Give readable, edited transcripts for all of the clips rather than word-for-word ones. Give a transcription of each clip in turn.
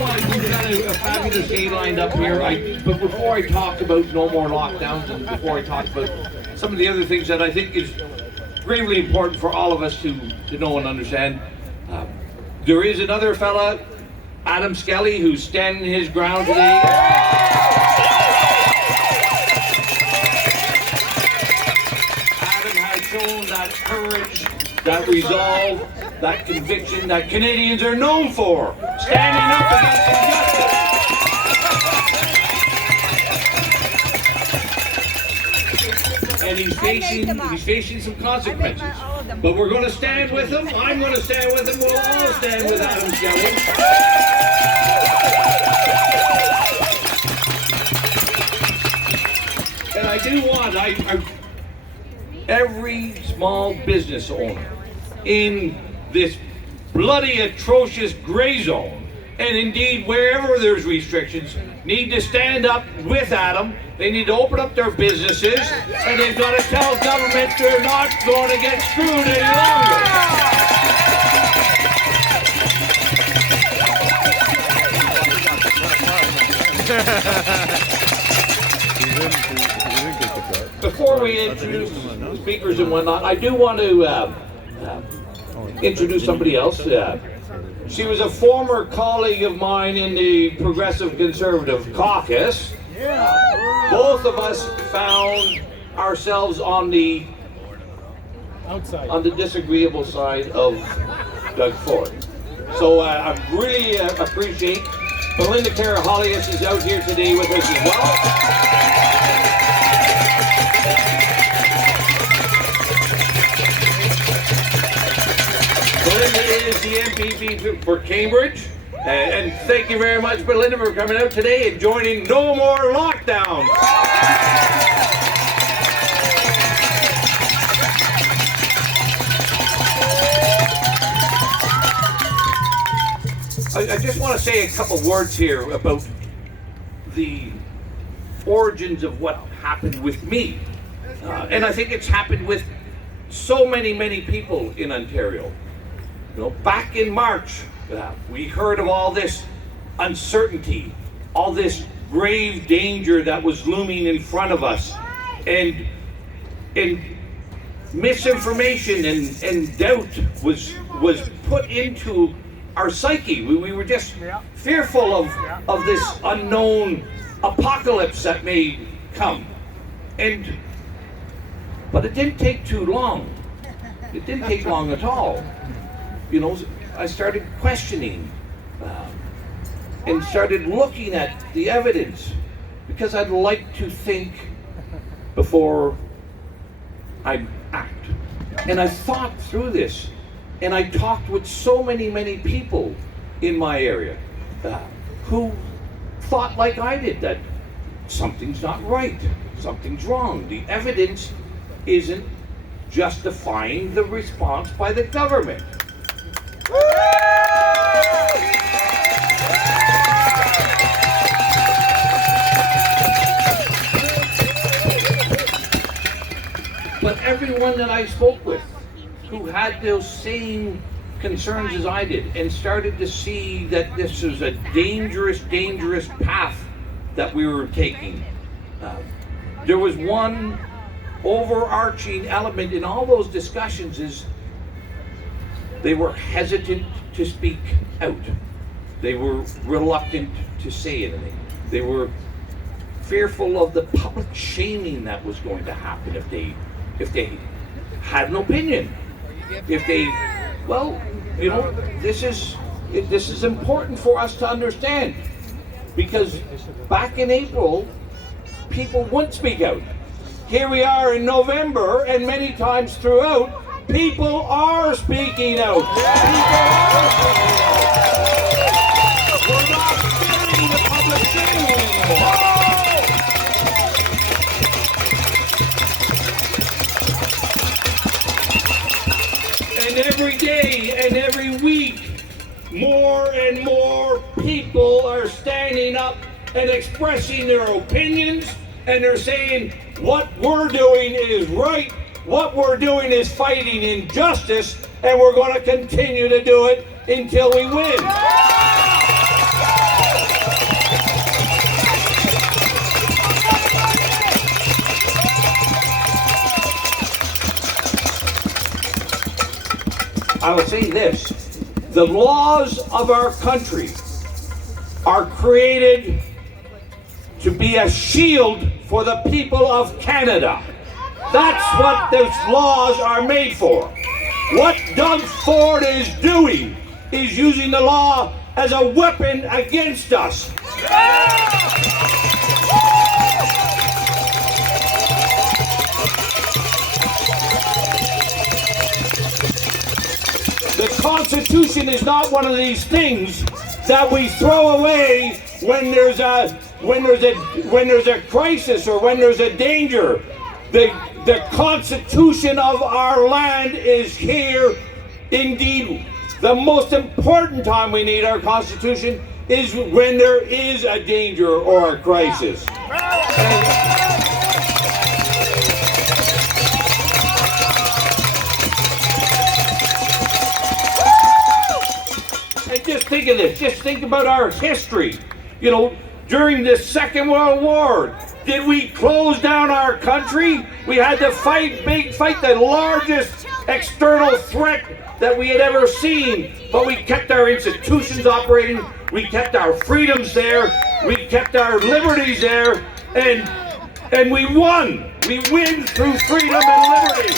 we've got a fabulous day lined up here. But before I talk about no more lockdowns and before I talk about some of the other things that I think is gravely important for all of us to know and understand, there is another fella, Adam Skelly, who's standing his ground today. Adam has shown that courage, that resolve, that conviction that Canadians are known for, standing up against injustice. And he's facing some consequences. But we're going to stand with him. I'm going to stand with him. We'll all stand with Adam Skelly. And I do want every small business owner in this bloody atrocious gray zone, and indeed wherever there's restrictions, need to stand up with Adam. They need to open up their businesses, and they've got to tell government they're not going to get screwed any longer. Before we introduce speakers and whatnot, I do want to introduce somebody else. She was a former colleague of mine in the Progressive Conservative Caucus. Both of us found ourselves on the disagreeable side of Doug Ford. So I really appreciate Belinda Carahalius is out here today with us as well. Belinda is the MPP for Cambridge. And thank you very much, Belinda, for coming out today and joining No More Lockdowns. I just want to say a couple words here about the origins of what happened with me. And I think it's happened with so many people in Ontario. You know, back in March, we heard of all this uncertainty, all this grave danger that was looming in front of us, and misinformation and doubt was put into our psyche. We were just fearful of this unknown apocalypse that may come. But it didn't take too long. It didn't take long at all. You know, I started questioning and started looking at the evidence, because I'd like to think before I act. And I thought through this, and I talked with so many people in my area who thought like I did, that something's not right, something's wrong. The evidence isn't justifying the response by the government. But everyone that I spoke with who had those same concerns as I did, and started to see that this was a dangerous path that we were taking, there was one overarching element in all those discussions is they were hesitant to speak out. They were reluctant to say anything. They were fearful of the public shaming that was going to happen if they had an opinion. If they, well, you know, this is important for us to understand, because back in April, people wouldn't speak out. Here we are in November, and many times throughout, people are speaking out. We're not fearing the public shaming anymore. And every day and every week, more and more people are standing up and expressing their opinions, and they're saying what we're doing is right. What we're doing is fighting injustice, and we're going to continue to do it until we win. I will say this. The laws of our country are created to be a shield for the people of Canada. That's what those laws are made for. What Doug Ford is doing is using the law as a weapon against us. The Constitution is not one of these things that we throw away when there's a crisis or when there's a danger. The Constitution of our land is here. Indeed, the most important time we need our Constitution is when there is a danger or a crisis. And just think of this. Just think about our history. You know, during the Second World War, did we close down our country? We had to fight the largest external threat that we had ever seen. But we kept our institutions operating. We kept our freedoms there. We kept our liberties there. And we won. We win through freedom and liberty.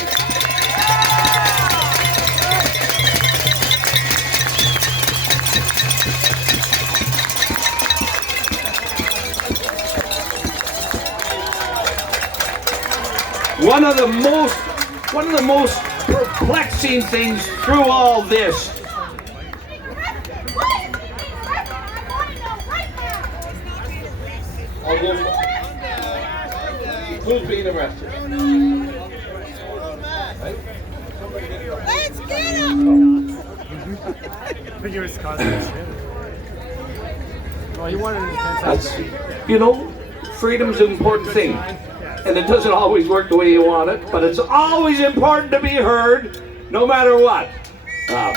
One of the most perplexing things through all this who's being arrested? Right? Let's get him! I think it was causing well, he wanted That's, you know, freedom's an important thing. And it doesn't always work the way you want it, but it's always important to be heard, no matter what. But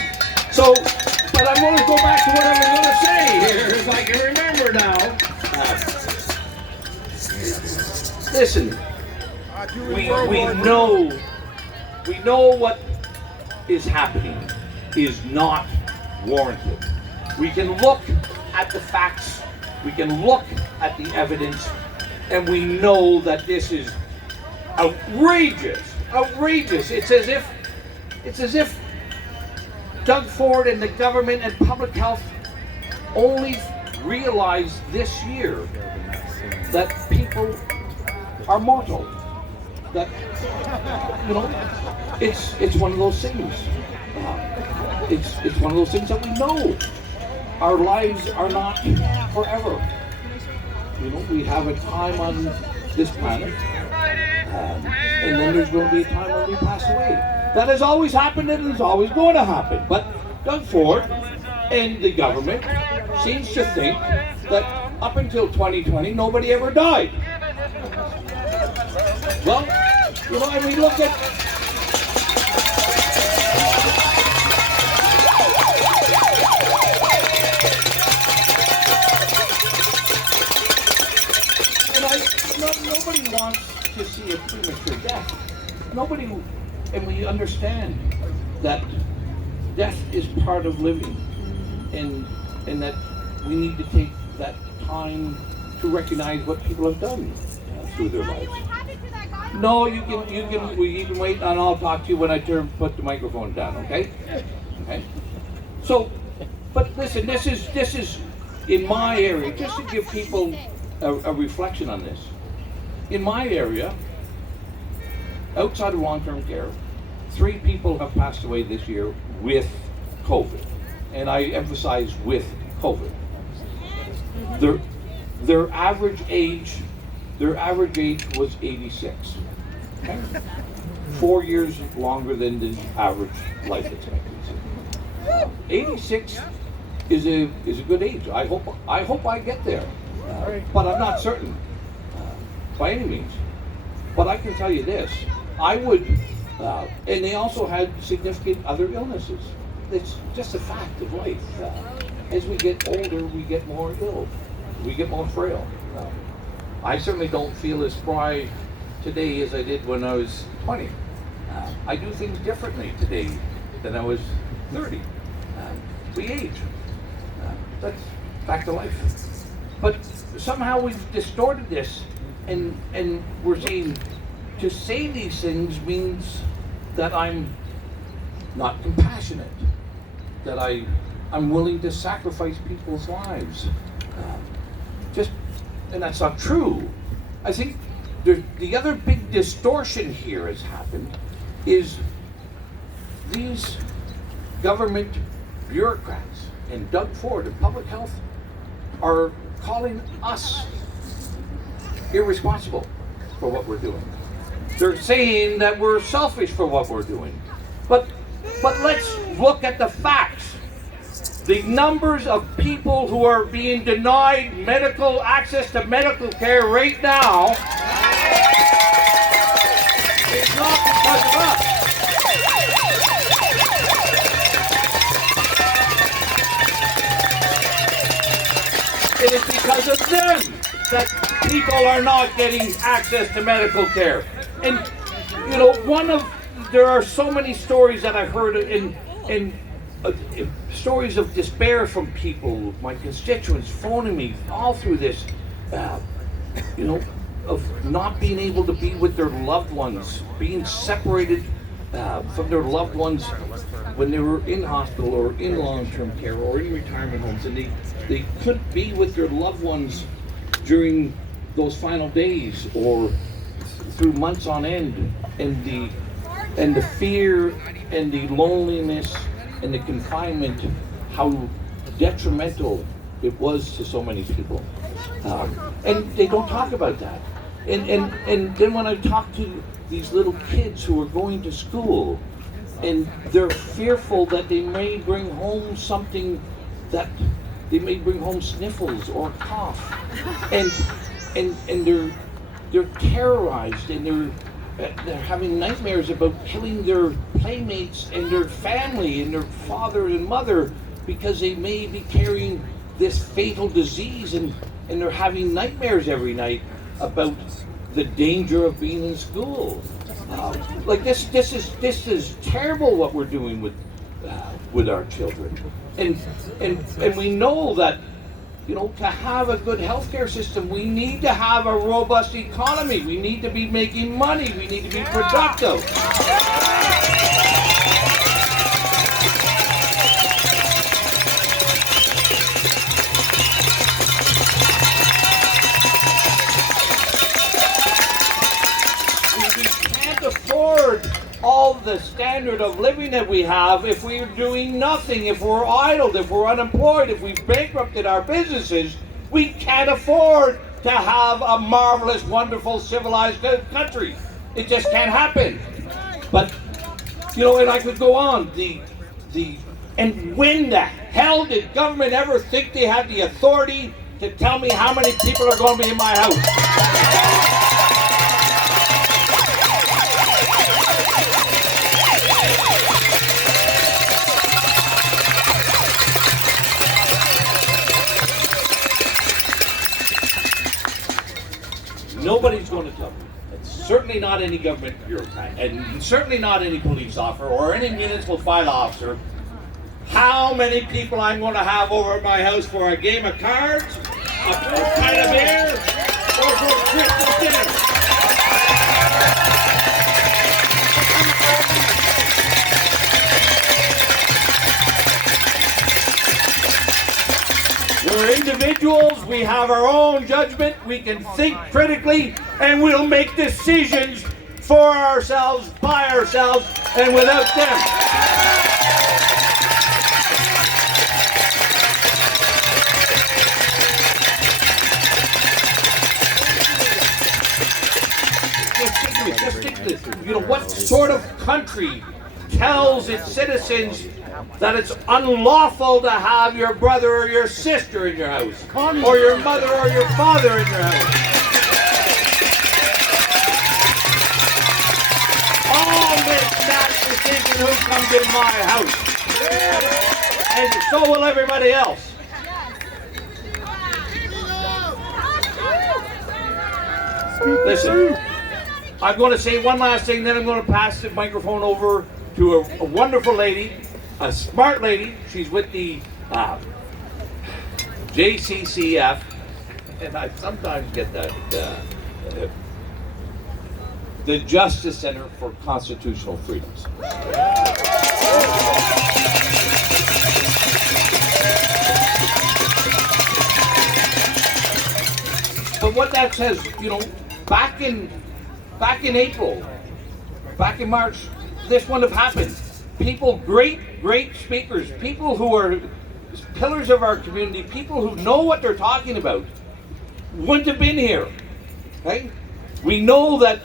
I'm going to go back to what I was going to say here, if I can remember now. Listen, we know what is happening is not warranted. We can look at the facts, we can look at the evidence, and we know that this is outrageous. It's as if Doug Ford and the government and public health only realized this year that people are mortal. That, you know, it's one of those things. It's one of those things that we know. Our lives are not forever. You know, we have a time on this planet, and then there's going to be a time when we pass away. That has always happened and is always going to happen. But Doug Ford and the government seems to think that up until 2020, nobody ever died. Well, you know, and we look at... Nobody wants to see a premature death. Nobody, and we understand that death is part of living, and that we need to take that time to recognize what people have done through their lives. No, you can wait, and I'll talk to you when I put the microphone down. Okay? Okay. So, but listen, this is in my area, just to give people a reflection on this. In my area, outside of long-term care, 3 people have passed away this year with COVID. And I emphasize with COVID. Their average age was 86. Okay? 4 years longer than the average life expectancy. 86 is a good age. I hope I get there. But I'm not certain. By any means. But I can tell you this, I would, and they also had significant other illnesses. It's just a fact of life. As we get older, we get more ill. We get more frail. I certainly don't feel as spry today as I did when I was 20. I do things differently today than I was 30. We age. That's back to life. But somehow we've distorted this, and we're saying to say these things means that I'm not compassionate, that I'm willing to sacrifice people's lives. And that's not true. I think the other big distortion here has happened is these government bureaucrats and Doug Ford and public health are calling us irresponsible for what we're doing. They're saying that we're selfish for what we're doing. But let's look at the facts. The numbers of people who are being denied medical access to medical care right now is not because of us. It is because of them that people are not getting access to medical care. And you know, there are so many stories that I've heard in stories of despair from people, my constituents phoning me all through this, of not being able to be with their loved ones, being separated from their loved ones when they were in hospital or in long-term care or in retirement homes, and they couldn't be with their loved ones during those final days or through months on end, and the fear and the loneliness and the confinement, how detrimental it was to so many people. And they don't talk about that. And then when I talk to these little kids who are going to school, and they're fearful that they may bring home something, that they may bring home sniffles or cough, and they're terrorized, and they're having nightmares about killing their playmates and their family and their father and mother because they may be carrying this fatal disease, and they're having nightmares every night about the danger of being in school. Like this is terrible what we're doing with our children, and we know that, to have a good healthcare system, we need to have a robust economy. We need to be making money. We need to be productive. We can't afford all the standard of living that we have if we're doing nothing, if we're idled, if we're unemployed, if we've bankrupted our businesses. We can't afford to have a marvelous, wonderful, civilized country. It just can't happen. But, and I could go on. And when the hell did government ever think they had the authority to tell me how many people are going to be in my house? Nobody's going to tell me. It's certainly not any government bureaucrat, and certainly not any police officer or any municipal file officer, how many people I'm going to have over at my house for a game of cards, a pint of beer, or for a Christmas dinner. We're individuals, we have our own judgment, we can think critically, and we'll make decisions for ourselves, by ourselves, and without them. Just think this. What sort of country tells its citizens that it's unlawful to have your brother or your sister in your house, or your mother or your father in your house? I'll make that decision who comes in my house, and so will everybody else. Listen, I'm going to say one last thing, then I'm going to pass the microphone over to a wonderful lady a smart lady. She's with the JCCF, and I sometimes get that. The Justice Center for Constitutional Freedoms. But what that says, you know, back in April, back in March, this wouldn't have happened. People, great speakers, people who are pillars of our community, people who know what they're talking about, wouldn't have been here. Right? We know that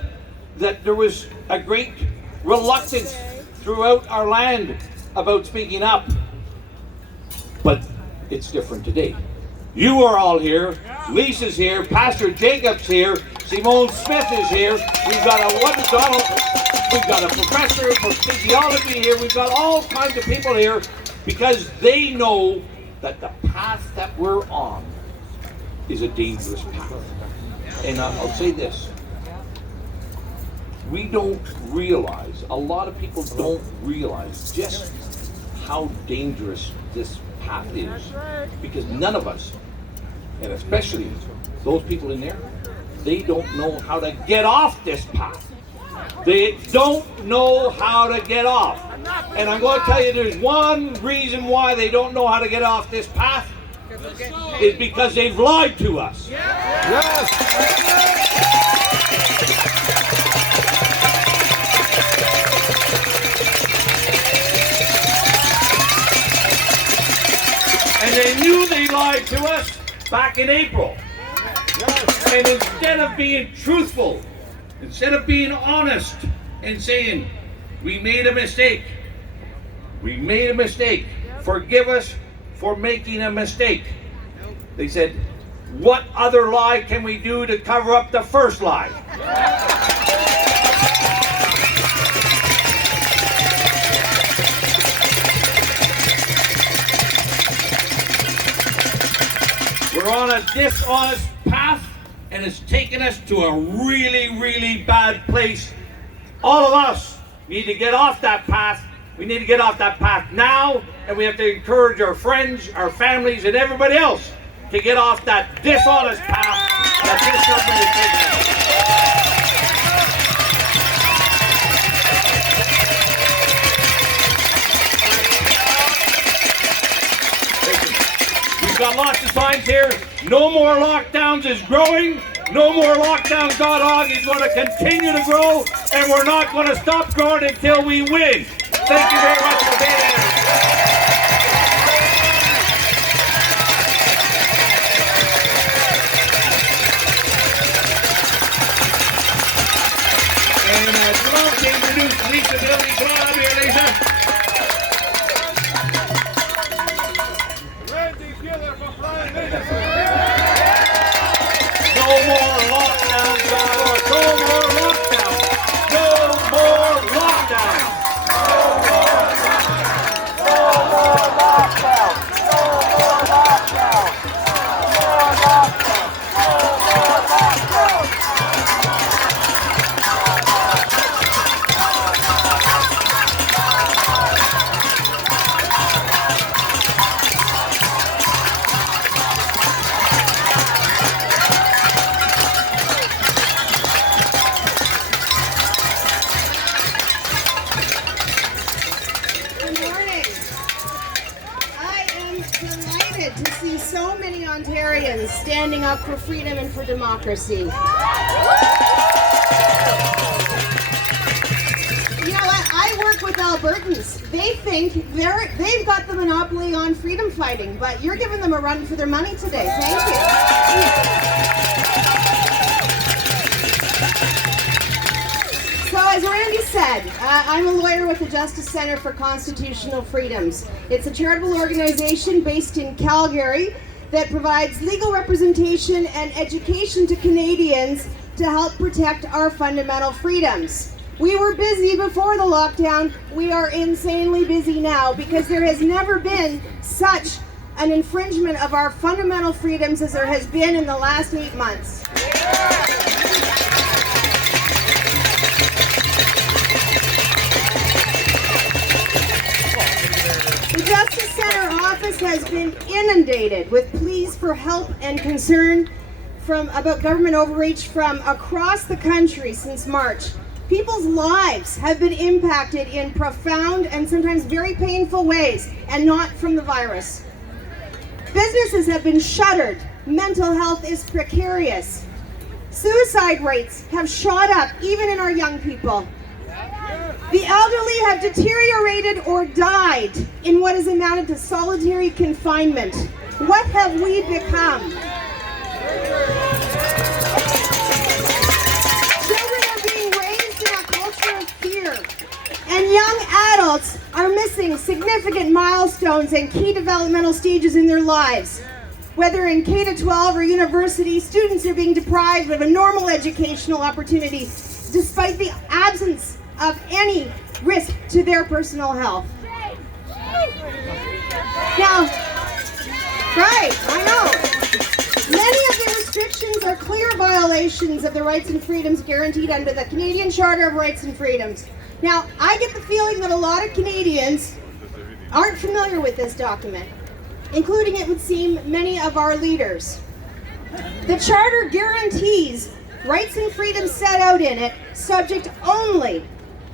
there was a great reluctance throughout our land about speaking up, but it's different today. You are all here. Lisa's here. Pastor Jacob's here. Simone Smith is here. We've got a professor for physiology here. We've got all kinds of people here because they know that the path that we're on is a dangerous path. And I'll say this. We don't realize, a lot of people don't realize just how dangerous this path is. Because none of us, and especially those people in there, they don't know how to get off this path. They don't know how to get off. And I'm going to tell you there's one reason why they don't know how to get off this path. Is because they've lied to us. Yes. And they knew they lied to us back in April. And instead of being truthful, instead of being honest and saying, we made a mistake, forgive us for making a mistake. They said, what other lie can we do to cover up the first lie? We're on a dishonest path, and it's taken us to a really, really bad place. All of us need to get off that path. We need to get off that path now, and we have to encourage our friends, our families, and everybody else to get off that dishonest path that this government is taking. We've got lots of signs here. No more lockdowns is growing. No more lockdowns.org is going to continue to grow, and we're not going to stop growing until we win. Thank you very much for being here. And I'd love to introduce Lisa Billy. Come on up here, Lisa. No more lockdowns. No more lockdowns. No more lockdowns. Standing up for freedom and for democracy. You know what? I work with Albertans. They think they've got the monopoly on freedom fighting, but you're giving them a run for their money today. Thank you. So as Randy said, I'm a lawyer with the Justice Center for Constitutional Freedoms. It's a charitable organization based in Calgary that provides legal representation and education to Canadians to help protect our fundamental freedoms. We were busy before the lockdown. We are insanely busy now because there has never been such an infringement of our fundamental freedoms as there has been in the last 8 months. The Justice Center office has been inundated with pleas for help and concern about government overreach from across the country since March. People's lives have been impacted in profound and sometimes very painful ways, and not from the virus. Businesses have been shuttered. Mental health is precarious. Suicide rates have shot up, even in our young people. The elderly have deteriorated or died in what has amounted to solitary confinement. What have we become? Children are being raised in a culture of fear, and young adults are missing significant milestones and key developmental stages in their lives. Whether in K-12 or university, students are being deprived of a normal educational opportunity despite the absence of any risk to their personal health. Now, right, I know. Many of the restrictions are clear violations of the rights and freedoms guaranteed under the Canadian Charter of Rights and Freedoms. Now, I get the feeling that a lot of Canadians aren't familiar with this document, including, it would seem, many of our leaders. The Charter guarantees rights and freedoms set out in it, subject only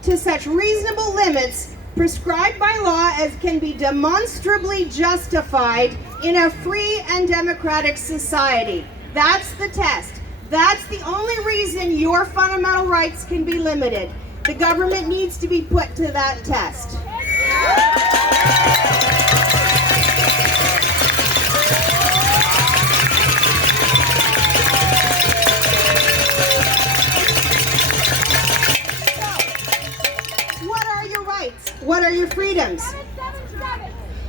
to such reasonable limits prescribed by law as can be demonstrably justified in a free and democratic society. That's the test. That's the only reason your fundamental rights can be limited. The government needs to be put to that test. What are your freedoms?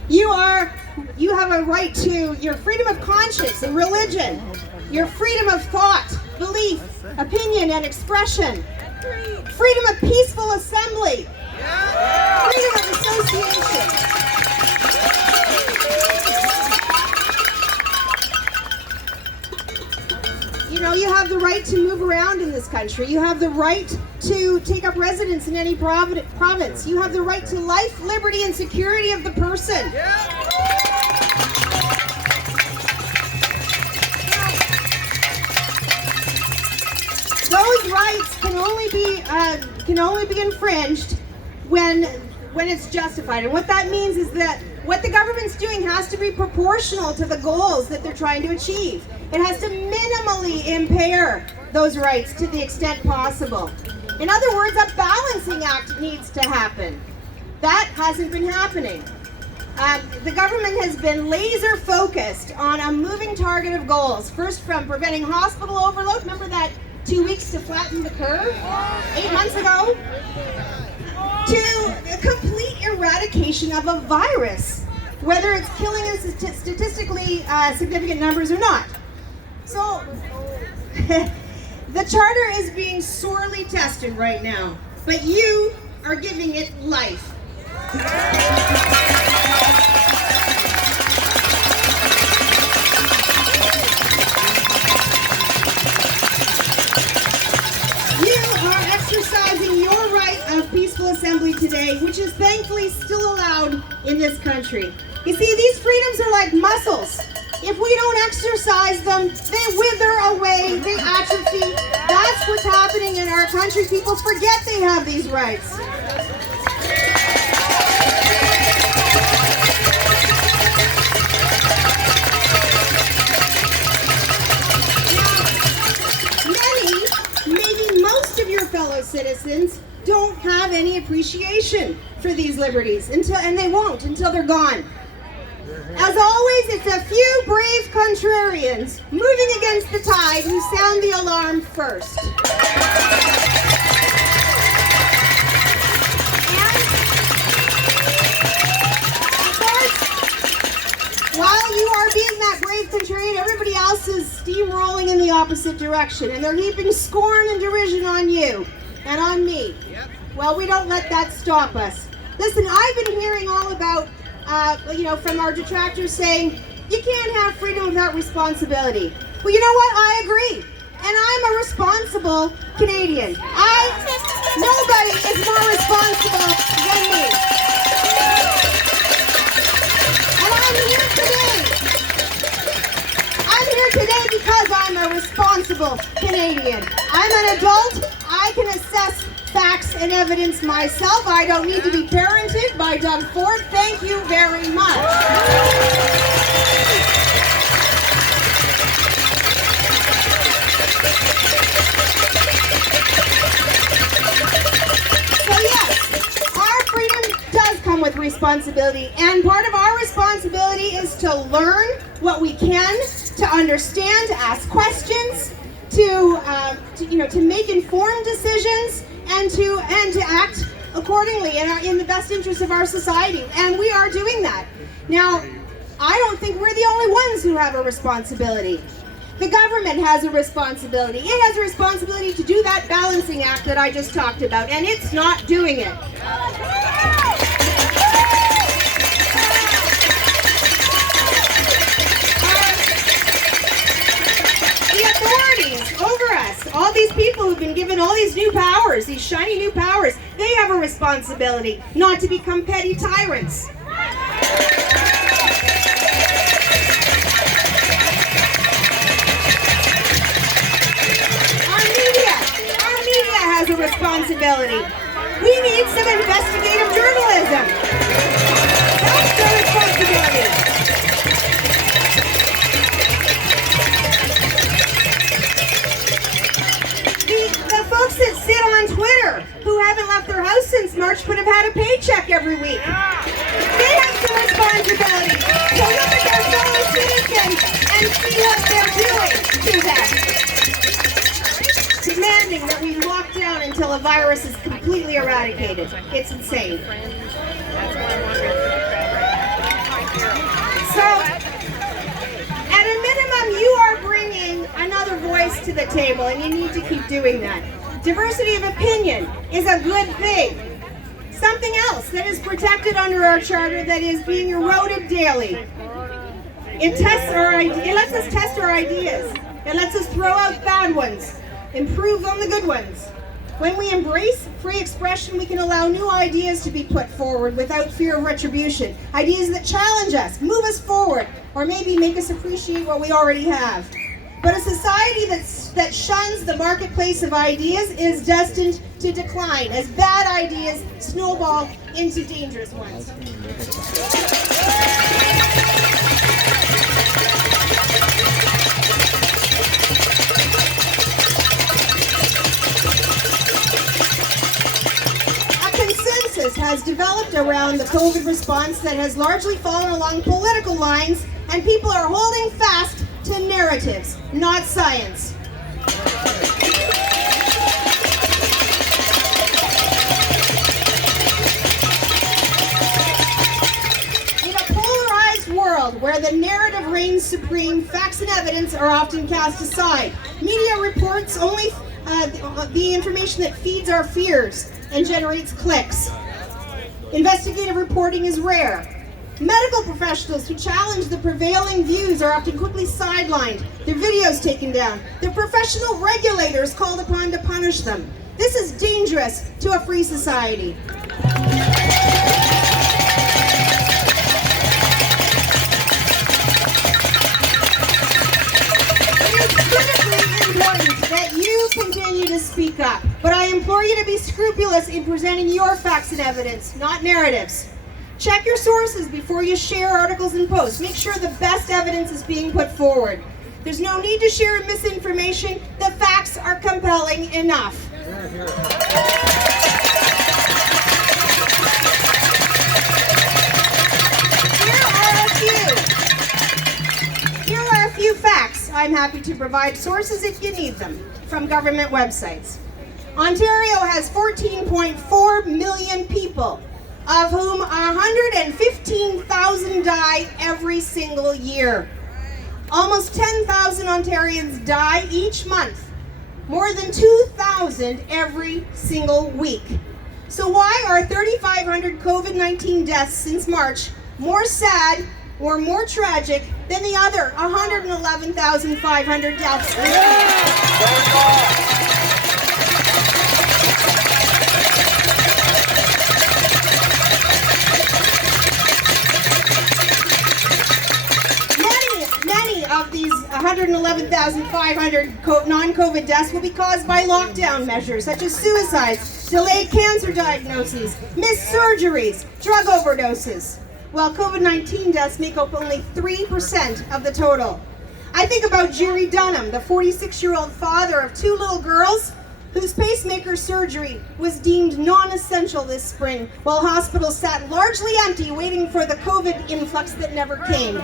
You have a right to your freedom of conscience and religion, your freedom of thought, belief, opinion, and expression, freedom of peaceful assembly, freedom of association. You know, you have the right to move around in this country. You have the right to take up residence in any province. You have the right to life, liberty, and security of the person. Those rights can only be infringed when it's justified. And what that means is that what the government's doing has to be proportional to the goals that they're trying to achieve. It has to minimally impair those rights to the extent possible. In other words, a balancing act needs to happen. That hasn't been happening. The government has been laser focused on a moving target of goals. First, from preventing hospital overload. Remember that 2 weeks to flatten the curve 8 months ago? To a complete eradication of a virus, whether it's killing in statistically significant numbers or not. So, the Charter is being sorely tested right now, but you are giving it life. You are exercising your right of peaceful assembly today, which is thankfully still allowed in this country. You see, these freedoms are like muscles. If we don't exercise them, they wither away, they atrophy. That's what's happening in our country. People forget they have these rights. Many, maybe most of your fellow citizens don't have any appreciation for these liberties, and they won't until they're gone. As always, it's a few brave contrarians moving against the tide who sound the alarm first. And, of course, while you are being that brave contrarian, everybody else is steamrolling in the opposite direction, and they're heaping scorn and derision on you and on me. Well, we don't let that stop us. Listen, I've been hearing all about from our detractors saying, you can't have freedom without responsibility. Well, you know what? I agree. And I'm a responsible Canadian. Nobody is more responsible than me. responsible Canadian. I'm an adult. I can assess facts and evidence myself. I don't need to be parented by Doug Ford. Thank you very much. So yes, our freedom does come with responsibility, and part of our responsibility is to learn what we can, to understand, to ask questions, to make informed decisions, and to act accordingly in the best interest of our society. And we are doing that. Now, I don't think we're the only ones who have a responsibility. The government has a responsibility. It has a responsibility to do that balancing act that I just talked about, and it's not doing it. The authorities over us, all these people who've been given all these new powers, these shiny new powers, they have a responsibility not to become petty tyrants. Our media has a responsibility. We need some investigative journalism. That's their responsibility. The folks that sit on Twitter who haven't left their house since March but have had a paycheck every week, they have some responsibility to look at their fellow citizens and see what they're doing to them. Demanding that we lock down until a virus is completely eradicated. It's insane. So, at a minimum, you are bringing another voice to the table, and you need to keep doing that. Diversity of opinion is a good thing. Something else that is protected under our charter that is being eroded daily. It lets us test our ideas. It lets us throw out bad ones, improve on the good ones. When we embrace free expression, we can allow new ideas to be put forward without fear of retribution. Ideas that challenge us, move us forward, or maybe make us appreciate what we already have. But a society that shuns the marketplace of ideas is destined to decline as bad ideas snowball into dangerous ones. Has developed around the COVID response that has largely fallen along political lines, and people are holding fast to narratives, not science. In a polarized world where the narrative reigns supreme, facts and evidence are often cast aside. Media reports only the information that feeds our fears and generates clicks. Investigative reporting is rare. Medical professionals who challenge the prevailing views are often quickly sidelined, their videos taken down, their professional regulators called upon to punish them. This is dangerous to a free society. It is critically important that you continue to speak up, but I implore you to be scrupulous in presenting your facts and evidence, not narratives. Check your sources before you share articles and posts. Make sure the best evidence is being put forward. There's no need to share misinformation. The facts are compelling enough. Here are a few facts. I'm happy to provide sources if you need them from government websites. Ontario has 14.4 million people, of whom 115,000 die every single year. Almost 10,000 Ontarians die each month, more than 2,000 every single week. So why are 3,500 COVID-19 deaths since March more sad or more tragic than the other 111,500 deaths? Many of these 111,500 non-COVID deaths will be caused by lockdown measures such as suicides, delayed cancer diagnoses, missed surgeries, drug overdoses, while COVID-19 deaths make up only 3% of the total. I think about Jerry Dunham, the 46-year-old father of 2 little girls whose pacemaker surgery was deemed non-essential this spring, while hospitals sat largely empty waiting for the COVID influx that never came.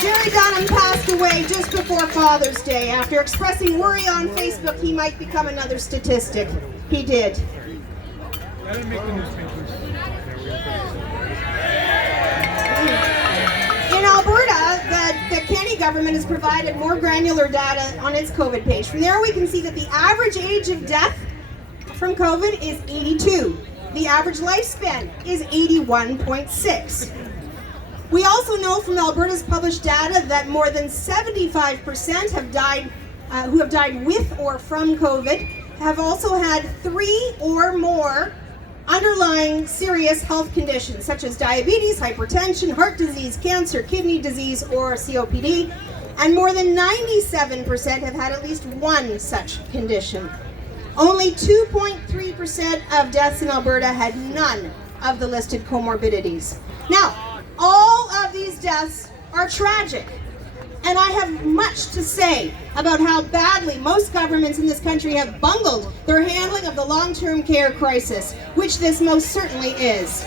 Jerry Dunham passed away just before Father's Day after expressing worry on Facebook he might become another statistic. He did. In Alberta, the county government has provided more granular data on its COVID page. From there we can see that the average age of death from COVID is 82. The average lifespan is 81.6. We also know from Alberta's published data that more than 75% have died, who have died with or from COVID, have also had 3 or more underlying serious health conditions such as diabetes, hypertension, heart disease, cancer, kidney disease, or COPD, and more than 97% have had at least one such condition. Only 2.3% of deaths in Alberta had none of the listed comorbidities. Now, all of these deaths are tragic, and I have much to say about how badly most governments in this country have bungled their handling of the long-term care crisis, which this most certainly is.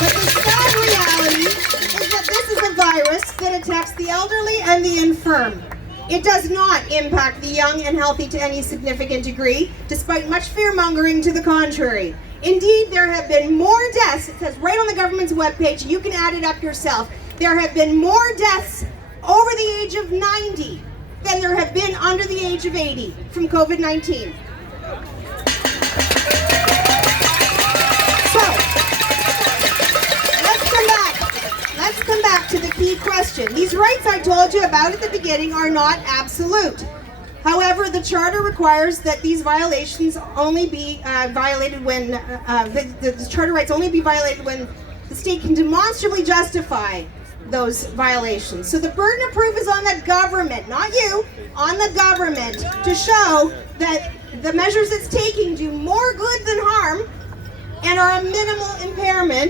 But the sad reality is that this is a virus that attacks the elderly and the infirm. It does not impact the young and healthy to any significant degree, despite much fear-mongering to the contrary. Indeed, there have been more deaths, it says right on the government's webpage, you can add it up yourself, there have been more deaths over the age of 90 than there have been under the age of 80 from COVID-19. So, let's come back to the key question. These rights I told you about at the beginning are not absolute. However, the Charter requires that these violations only be violated when the Charter rights only be violated when the state can demonstrably justify those violations. So the burden of proof is on the government, not you, on the government to show that the measures it's taking do more good than harm and are a minimal impairment